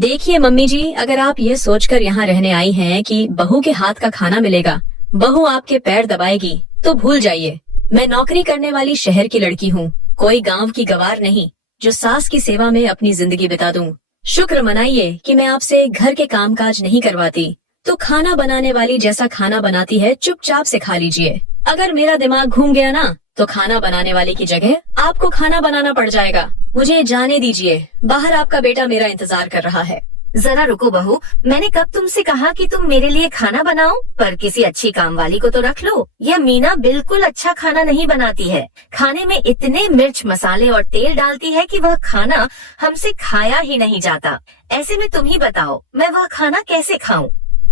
देखिए मम्मी जी, अगर आप ये सोचकर यहाँ रहने आई हैं कि बहू के हाथ का खाना मिलेगा, बहू आपके पैर दबाएगी, तो भूल जाइए। मैं नौकरी करने वाली शहर की लड़की हूँ, कोई गांव की गवार नहीं जो सास की सेवा में अपनी जिंदगी बिता दूं। शुक्र मनाइए कि मैं आपसे घर के कामकाज नहीं करवाती, तो खाना बनाने वाली जैसा खाना बनाती है चुपचाप से खा लीजिए। अगर मेरा दिमाग घूम गया ना, तो खाना बनाने वाली की जगह आपको खाना बनाना पड़ जाएगा। मुझे जाने दीजिए, बाहर आपका बेटा मेरा इंतजार कर रहा है। जरा रुको बहू, मैंने कब तुमसे कहा कि तुम मेरे लिए खाना बनाओ? पर किसी अच्छी काम वाली को तो रख लो। यह मीना बिल्कुल अच्छा खाना नहीं बनाती है। खाने में इतने मिर्च मसाले और तेल डालती है कि वह खाना हमसे खाया ही नहीं जाता। ऐसे में तुम ही बताओ, मैं वह खाना कैसे खाऊं?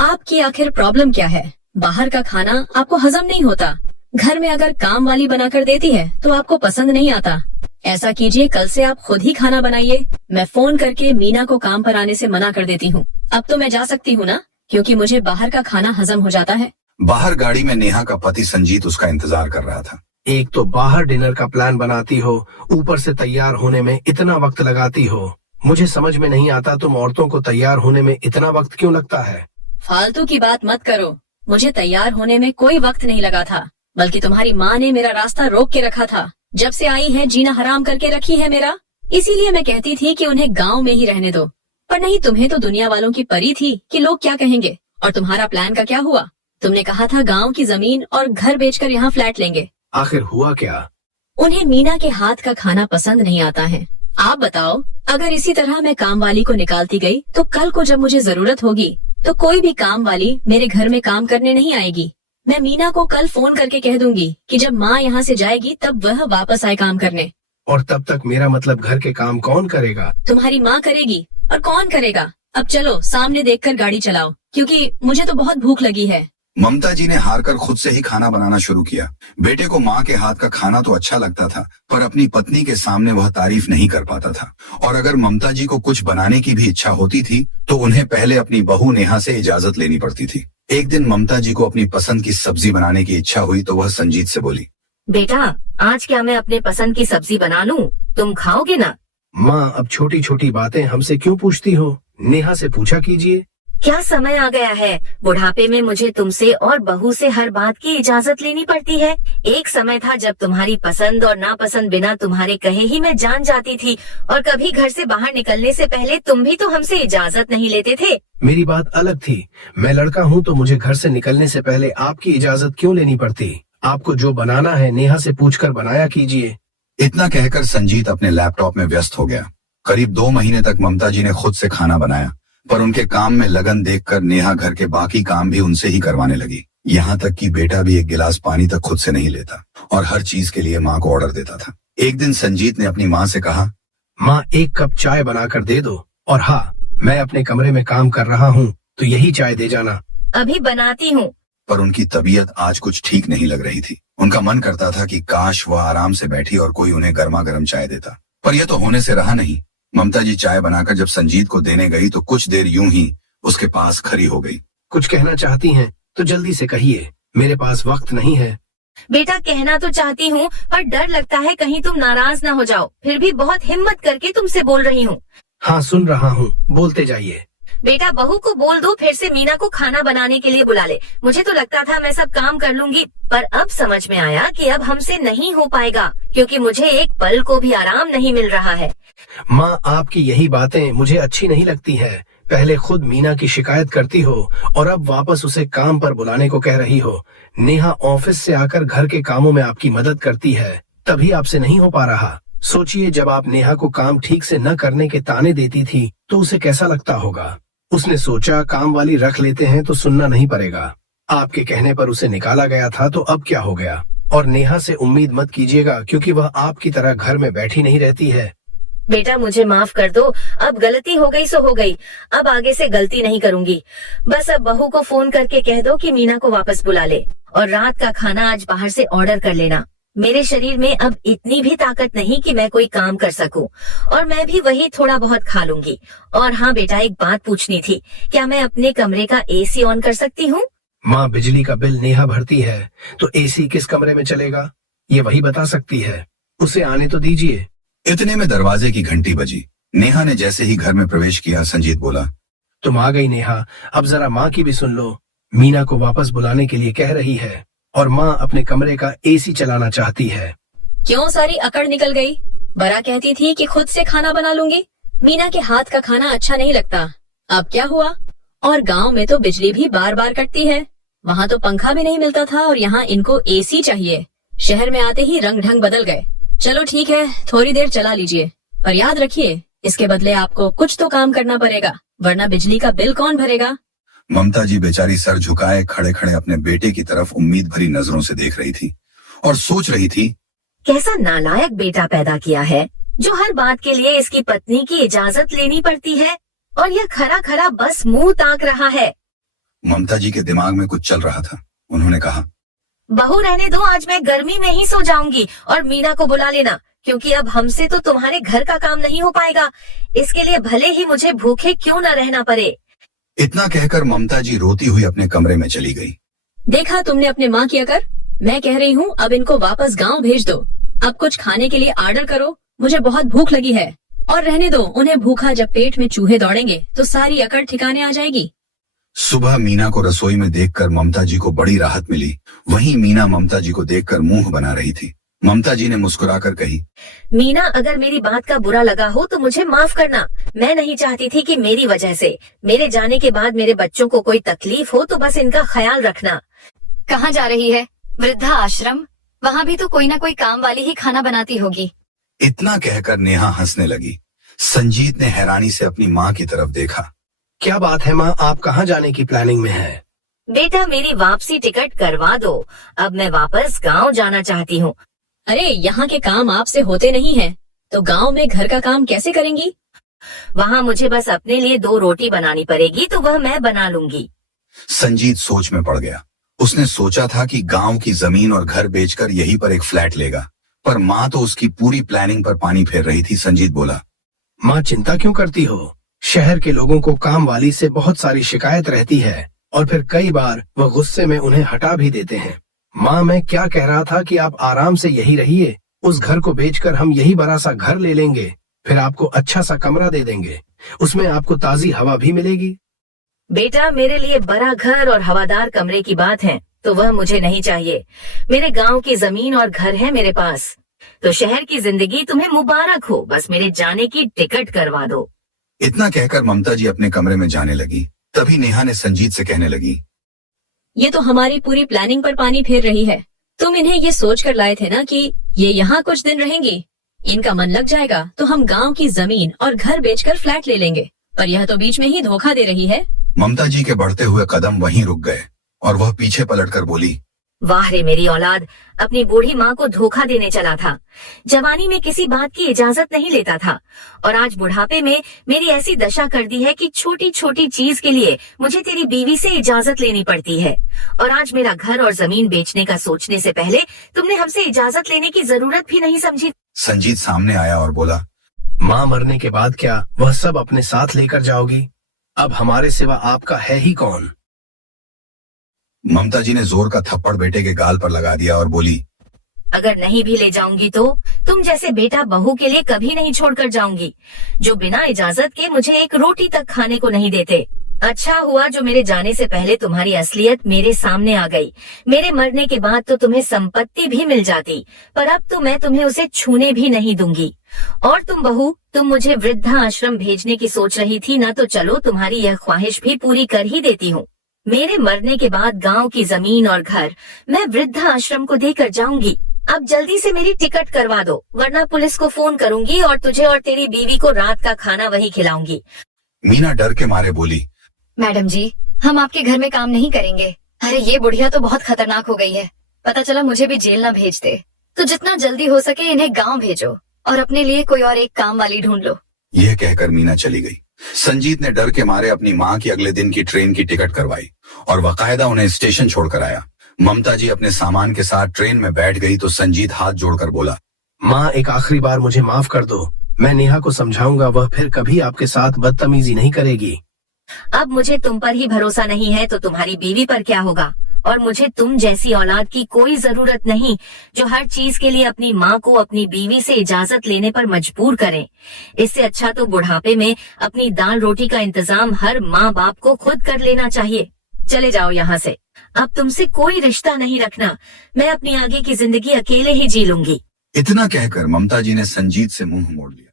आपकी आखिर प्रॉब्लम क्या है? बाहर का खाना आपको हजम नहीं होता। घर में अगर काम वाली बनाकर देती है तो आपको पसंद नहीं आता। ऐसा कीजिए, कल से आप खुद ही खाना बनाइए। मैं फोन करके मीना को काम पर आने से मना कर देती हूँ। अब तो मैं जा सकती हूँ ना, क्योंकि मुझे बाहर का खाना हजम हो जाता है। बाहर गाड़ी में नेहा का पति संजीत उसका इंतजार कर रहा था। एक तो बाहर डिनर का प्लान बनाती हो, ऊपर से तैयार होने में इतना वक्त लगाती हो। मुझे समझ में नहीं आता तुम औरतों को तैयार होने में इतना वक्त क्यों लगता है। फालतू की बात मत करो। मुझे तैयार होने में कोई वक्त नहीं लगा था, बल्कि तुम्हारी माँ ने मेरा रास्ता रोक के रखा था। जब से आई है जीना हराम करके रखी है मेरा। इसीलिए मैं कहती थी कि उन्हें गांव में ही रहने दो, पर नहीं, तुम्हें तो दुनिया वालों की परी थी कि लोग क्या कहेंगे। और तुम्हारा प्लान का क्या हुआ? तुमने कहा था गांव की जमीन और घर बेचकर यहाँ फ्लैट लेंगे। आखिर हुआ क्या? उन्हें मीना के हाथ का खाना पसंद नहीं आता है। आप बताओ, अगर इसी तरह मैं काम वाली को निकालती गई तो कल को जब मुझे जरूरत होगी तो कोई भी काम वाली मेरे घर में काम करने नहीं आएगी। मैं मीना को कल फोन करके कह दूंगी कि जब माँ यहाँ से जाएगी तब वह वापस आए काम करने। और तब तक मेरा मतलब घर के काम कौन करेगा? तुम्हारी माँ करेगी। और कौन करेगा? अब चलो सामने देखकर गाड़ी चलाओ, क्योंकि मुझे तो बहुत भूख लगी है। ममता जी ने हारकर खुद से ही खाना बनाना शुरू किया। बेटे को माँ के हाथ का खाना तो अच्छा लगता था, पर अपनी पत्नी के सामने वह तारीफ नहीं कर पाता था। और अगर ममता जी को कुछ बनाने की भी इच्छा होती थी तो उन्हें पहले अपनी बहू नेहा से इजाजत लेनी पड़ती थी। एक दिन ममता जी को अपनी पसंद की सब्जी बनाने की इच्छा हुई तो वह संजीत से बोली, बेटा, आज क्या मैं अपने पसंद की सब्जी बना लूं? तुम खाओगे ना? माँ, अब छोटी छोटी बातें हमसे क्यों पूछती हो? नेहा से पूछा कीजिए। क्या समय आ गया है? बुढ़ापे में मुझे तुमसे और बहू से हर बात की इजाजत लेनी पड़ती है। एक समय था जब तुम्हारी पसंद और नापसंद बिना तुम्हारे कहे ही मैं जान जाती थी, और कभी घर से बाहर निकलने से पहले तुम भी तो हमसे इजाजत नहीं लेते थे। मेरी बात अलग थी। मैं लड़का हूँ तो मुझे घर से निकलने से पहले आपकी इजाजत क्यों लेनी पड़ती? आपको जो बनाना है नेहा से पूछकर बनाया कीजिए। इतना कहकर संजीत अपने लैपटॉप में व्यस्त हो गया। करीब 2 महीने तक ममता जी ने खुद से खाना बनाया, पर उनके काम में लगन देखकर नेहा घर के बाकी काम भी उनसे ही करवाने लगी। यहाँ तक कि बेटा भी एक गिलास पानी तक खुद से नहीं लेता और हर चीज के लिए माँ को ऑर्डर देता था। एक दिन संजीत ने अपनी माँ से कहा, माँ, 1 कप चाय बनाकर दे दो, और हाँ, मैं अपने कमरे में काम कर रहा हूँ तो यही चाय दे जाना। अभी बनाती हूँ। पर उनकी तबीयत आज कुछ ठीक नहीं लग रही थी। उनका मन करता था कि काश वह आराम से बैठी और कोई उन्हें गर्मा गर्म चाय देता, पर यह तो होने से रहा नहीं। ममता जी चाय बनाकर जब संजीत को देने गई तो कुछ देर यूं ही उसके पास खड़ी हो गई। कुछ कहना चाहती हैं तो जल्दी से कहिए, मेरे पास वक्त नहीं है। बेटा, कहना तो चाहती हूँ, पर डर लगता है कहीं तुम नाराज ना हो जाओ। फिर भी बहुत हिम्मत करके तुमसे बोल रही हूँ। हाँ, सुन रहा हूँ, बोलते जाइए। बेटा, बहू को बोल दो फिर से मीना को खाना बनाने के लिए बुला ले। मुझे तो लगता था मैं सब काम कर लूंगी, पर अब समझ में आया कि अब हमसे नहीं हो पाएगा, क्योंकि मुझे एक पल को भी आराम नहीं मिल रहा है। माँ, आपकी यही बातें मुझे अच्छी नहीं लगती है। पहले खुद मीना की शिकायत करती हो और अब वापस उसे काम पर बुलाने को कह रही हो। नेहा ऑफिस से आकर घर के कामों में आपकी मदद करती है, तभी आपसे नहीं हो पा रहा। सोचिए, जब आप नेहा को काम ठीक से न करने के ताने देती थी तो उसे कैसा लगता होगा। उसने सोचा काम वाली रख लेते हैं तो सुनना नहीं पड़ेगा। आपके कहने पर उसे निकाला गया था, तो अब क्या हो गया? और नेहा से उम्मीद मत कीजिएगा, क्योंकि वह आपकी तरह घर में बैठी नहीं रहती है। बेटा, मुझे माफ कर दो। अब गलती हो गई सो हो गई। अब आगे से गलती नहीं करूंगी। बस अब बहू को फोन करके कह दो कि मीना को वापस बुला ले, और रात का खाना आज बाहर से ऑर्डर कर लेना। मेरे शरीर में अब इतनी भी ताकत नहीं कि मैं कोई काम कर सकूं, और मैं भी वही थोड़ा बहुत खा लूंगी। और हाँ बेटा, एक बात पूछनी थी, क्या मैं अपने कमरे का एसी ऑन कर सकती हूँ? माँ, बिजली का बिल नेहा भरती है, तो एसी किस कमरे में चलेगा ये वही बता सकती है। उसे आने तो दीजिए। इतने में दरवाजे की घंटी बजी। नेहा ने जैसे ही घर में प्रवेश किया, संजीत बोला, तुम आ गई नेहा, अब जरा माँ की भी सुन लो। मीना को वापस बुलाने के लिए कह रही है और माँ अपने कमरे का एसी चलाना चाहती है। क्यों सारी अकड़ निकल गई? बड़ा कहती थी कि खुद से खाना बना लूंगी। मीना के हाथ का खाना अच्छा नहीं लगता। अब क्या हुआ? और गांव में तो बिजली भी बार बार कटती है। वहाँ तो पंखा भी नहीं मिलता था और यहाँ इनको एसी चाहिए। शहर में आते ही रंग ढंग बदल गए। चलो ठीक है, थोड़ी देर चला लीजिए, पर याद रखिए इसके बदले आपको कुछ तो काम करना पड़ेगा, वरना बिजली का बिल कौन भरेगा? ममता जी बेचारी सर झुकाए खड़े खड़े अपने बेटे की तरफ उम्मीद भरी नजरों से देख रही थी और सोच रही थी, कैसा नालायक बेटा पैदा किया है जो हर बात के लिए इसकी पत्नी की इजाजत लेनी पड़ती है और यह खरा खरा बस मुंह ताक रहा है। ममता जी के दिमाग में कुछ चल रहा था। उन्होंने कहा, बहू रहने दो, आज मैं गर्मी में ही सो जाऊंगी और मीना को बुला लेना, क्योंकि अब हमसे तो तुम्हारे घर का काम नहीं हो पाएगा। इसके लिए भले ही मुझे भूखे क्यों न रहना पड़े। इतना कहकर ममता जी रोती हुई अपने कमरे में चली गई। देखा तुमने अपने माँ की अकड़? मैं कह रही हूँ अब इनको वापस गांव भेज दो। अब कुछ खाने के लिए ऑर्डर करो, मुझे बहुत भूख लगी है। और रहने दो उन्हें भूखा, जब पेट में चूहे दौड़ेंगे तो सारी अकड़ ठिकाने आ जाएगी। सुबह मीना को रसोई में देखकर ममता जी को बड़ी राहत मिली। वहीं मीना ममता जी को देखकर मुंह बना रही थी। ममता जी ने मुस्कुराकर कही, मीना, अगर मेरी बात का बुरा लगा हो तो मुझे माफ करना। मैं नहीं चाहती थी कि मेरी वजह से मेरे जाने के बाद मेरे बच्चों को कोई तकलीफ हो, तो बस इनका ख्याल रखना। कहाँ जा रही है? वृद्धा आश्रम? वहाँ भी तो कोई ना कोई काम वाली ही खाना बनाती होगी। इतना कहकर नेहा हंसने लगी। संजीत ने हैरानी से अपनी माँ की तरफ देखा। क्या बात है माँ, आप कहाँ जाने की प्लानिंग में है? बेटा, मेरी वापसी टिकट करवा दो। अब मैं वापस गाँव जाना चाहती हूँ। अरे यहाँ के काम आपसे होते नहीं हैं, तो गांव में घर का काम कैसे करेंगी? वहाँ मुझे बस अपने लिए 2 रोटी बनानी पड़ेगी, तो वह मैं बना लूंगी। संजीत सोच में पड़ गया। उसने सोचा था कि गांव की जमीन और घर बेचकर यहीं पर एक फ्लैट लेगा, पर माँ तो उसकी पूरी प्लानिंग पर पानी फेर रही थी। संजीत बोला, माँ चिंता क्यों करती हो? शहर के लोगों को काम वाली से बहुत सारी शिकायत रहती है और फिर कई बार वह गुस्से में उन्हें हटा भी देते हैं। माँ, मैं क्या कह रहा था कि आप आराम से यही रहिए। उस घर को बेचकर हम यही बड़ा सा घर ले लेंगे, फिर आपको अच्छा सा कमरा दे देंगे, उसमें आपको ताजी हवा भी मिलेगी। बेटा, मेरे लिए बड़ा घर और हवादार कमरे की बात है तो वह मुझे नहीं चाहिए। मेरे गांव की जमीन और घर है मेरे पास। तो शहर की जिंदगी तुम्हें मुबारक हो, बस मेरे जाने की टिकट करवा दो। इतना कहकर ममता जी अपने कमरे में जाने लगी। तभी नेहा ने संजीत से कहने लगी, ये तो हमारी पूरी प्लानिंग पर पानी फेर रही है। तुम इन्हें ये सोच कर लाए थे ना कि ये यहाँ कुछ दिन रहेंगी, इनका मन लग जाएगा तो हम गांव की जमीन और घर बेचकर फ्लैट ले लेंगे, पर यह तो बीच में ही धोखा दे रही है। ममता जी के बढ़ते हुए कदम वहीं रुक गए और वह पीछे पलटकर बोली, वाह रे मेरी औलाद, अपनी बूढ़ी माँ को धोखा देने चला था। जवानी में किसी बात की इजाजत नहीं लेता था और आज बुढ़ापे में मेरी ऐसी दशा कर दी है कि छोटी छोटी चीज के लिए मुझे तेरी बीवी से इजाजत लेनी पड़ती है। और आज मेरा घर और जमीन बेचने का सोचने से पहले तुमने हमसे इजाजत लेने की जरूरत भी नहीं समझी। संजीत सामने आया और बोला, माँ मरने के बाद क्या वह सब अपने साथ लेकर जाओगी? अब हमारे सिवा आपका है ही कौन? ममता जी ने जोर का थप्पड़ बेटे के गाल पर लगा दिया और बोली, अगर नहीं भी ले जाऊंगी तो तुम जैसे बेटा बहू के लिए कभी नहीं छोड़कर जाऊंगी, जो बिना इजाजत के मुझे एक रोटी तक खाने को नहीं देते। अच्छा हुआ जो मेरे जाने से पहले तुम्हारी असलियत मेरे सामने आ गई। मेरे मरने के बाद तो तुम्हें संपत्ति भी मिल जाती, पर अब तो मैं तुम्हें उसे छूने भी नहीं दूंगी। और तुम बहू, तुम मुझे वृद्धा आश्रम भेजने की सोच रही थी ना, तो चलो तुम्हारी यह ख्वाहिश भी पूरी कर ही देती हूँ। मेरे मरने के बाद गांव की जमीन और घर मैं वृद्धा आश्रम को देकर जाऊंगी। अब जल्दी से मेरी टिकट करवा दो, वरना पुलिस को फोन करूंगी और तुझे और तेरी बीवी को रात का खाना वही खिलाऊंगी। मीना डर के मारे बोली, मैडम जी, हम आपके घर में काम नहीं करेंगे। अरे ये बुढ़िया तो बहुत खतरनाक हो गई है। पता चला मुझे भी जेल ना भेज दे, तो जितना जल्दी हो सके इन्हें गांव भेजो और अपने लिए कोई और एक काम वाली ढूंढ लो। यह कहकर मीना चली गई। संजीत ने डर के मारे अपनी माँ की अगले दिन की ट्रेन की टिकट करवाई और बाकायदा उन्हें स्टेशन छोड़कर आया। ममता जी अपने सामान के साथ ट्रेन में बैठ गई तो संजीत हाथ जोड़कर बोला, माँ एक आखिरी बार मुझे माफ कर दो। मैं नेहा को समझाऊंगा, वह फिर कभी आपके साथ बदतमीजी नहीं करेगी। अब मुझे तुम पर ही भरोसा नहीं है तो तुम्हारी बीवी पर क्या होगा? और मुझे तुम जैसी औलाद की कोई जरूरत नहीं जो हर चीज के लिए अपनी माँ को अपनी बीवी से इजाजत लेने पर मजबूर करे। इससे अच्छा तो बुढ़ापे में अपनी दाल रोटी का इंतजाम हर माँ बाप को खुद कर लेना चाहिए। चले जाओ यहाँ से, अब तुमसे कोई रिश्ता नहीं रखना। मैं अपनी आगे की जिंदगी अकेले ही जी लूंगी। इतना कहकर ममता जी ने संजीत से मुंह मोड़ लिया।